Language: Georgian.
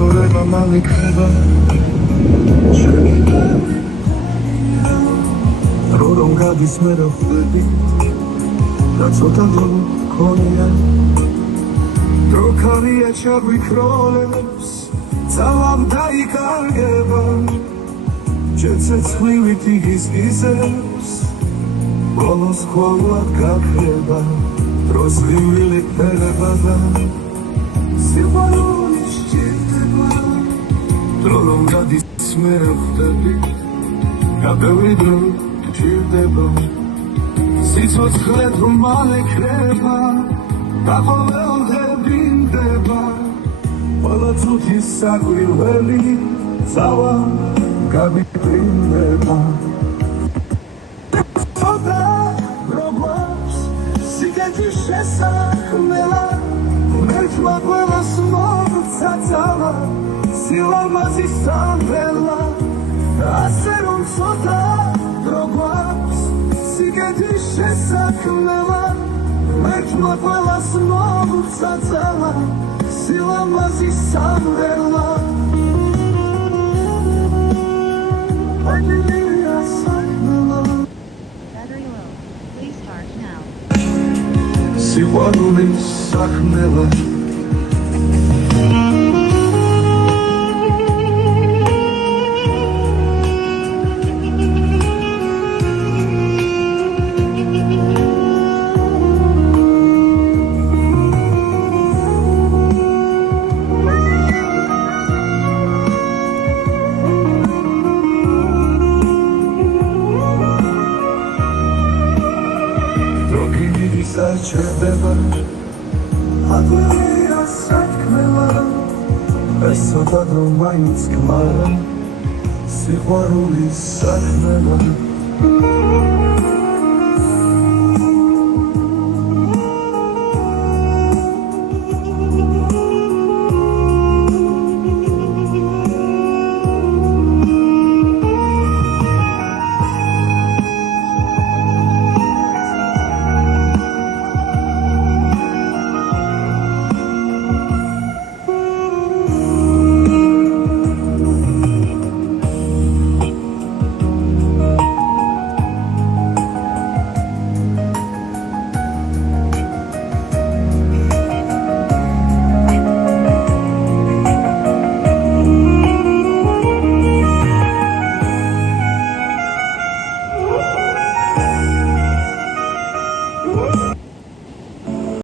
ცხოვრება მალე ხდება რომ გადის მე რა ხვდები და ცოტა დრო ქონია დრო ქარია ჩაგვიქროლებს ძალამ დაიკარგება ჩეცეცხლივით იგიზგიზებს ბოლოს ხოლმე გაქრება დროს ლივილი ფერება და სიყვარული სჭირდება დრო რომ გადის მე რა ხვდები და ბევრი დრო ჭირდება სიცოცხლე თუ მალე ქრება და ყოველდღე მინდება ყველა წუთის საკვირველი ძალა გაგიფრინდება ცოტა როგორც სიკეთის შესაქმნელა მერჩმა ყველას მოგცა ძალა სილამაზის სამღერლა ასე რომ ცოტა როგორც სიკეთის შესაქმნელა მერჩმა ყველას მოგცა ძალა სილამაზის სამღერლა სიყვარულის საქმელა ჩერდება ადვილია საქმელა ეს ცოტა დრო მაინც გმარა სიყვარულის საქმელა